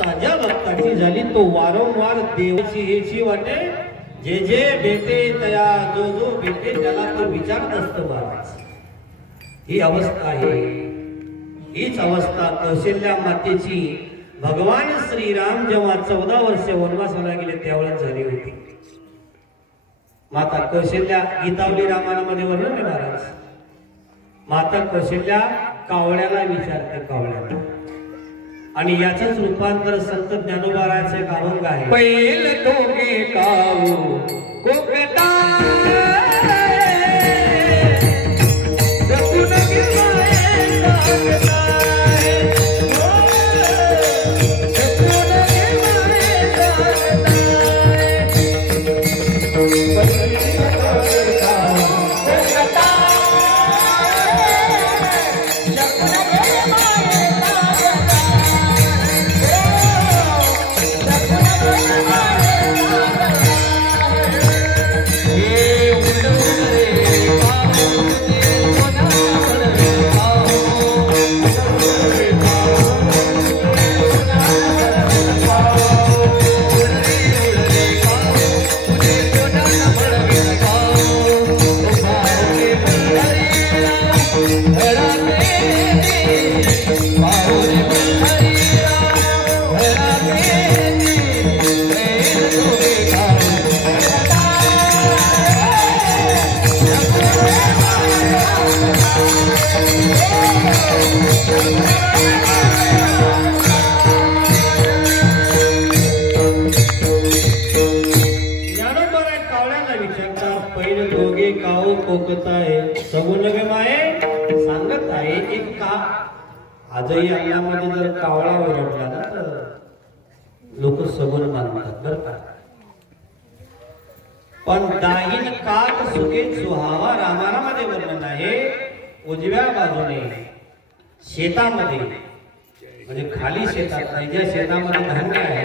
अवस्था ज्या भक्ताची झाली तो वारंवार देवाची हेची वाटे जे जे भेटे तया जो जो भेटे त्याला तो विचारत असतो महाराज। ही अवस्था आहे, हीच अवस्था कौशल्या मातेची भगवान श्रीराम जेव्हा 14 वर्ष वनवासाला गेले त्यावेळेस झाली होती। माता कौशल्या गीतावली रामायणामध्ये वर्णन आहे महाराज। माता कौशल्या कावळ्याला विचारते, कावळ्याला, आणि याचंच रूपांतर संत ज्ञानोबाराचे एक अभंग आहे। पैल तोगे काऊ कोकटा सकुन गिरवाए कागता सांगत आहे एक का आजही अंगामध्ये जर कावळा ओरडला ना तर लोक सगुण मानतात बरं का। पण दाहीन काक सुखे सुहावा रामायणामध्ये वर्णन आहे। उजव्या बाजूने शेतामध्ये म्हणजे खाली शेतात नाही, ज्या शेतामध्ये धान्य आहे,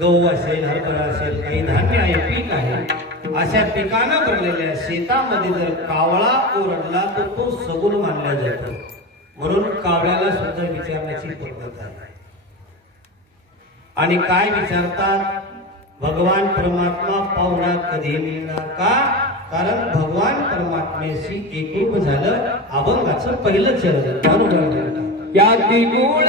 गहू असेल, हरभरा असेल, काही धान्य आहे, पीक आहे, अशा पिकांना भरलेल्या शेतामध्ये जर कावळा ओरडला तर तो सगुण मानला जातो। म्हणून कावळ्याला सुद्धा विचारण्याची पद्धत आहे। आणि काय विचारतात, भगवान परमात्मा पाहुणा कधी मिळणार का? कारण भगवान परमात्म्याशी एकरूप झालं अभंगाचं पहिलं चरण। या गुण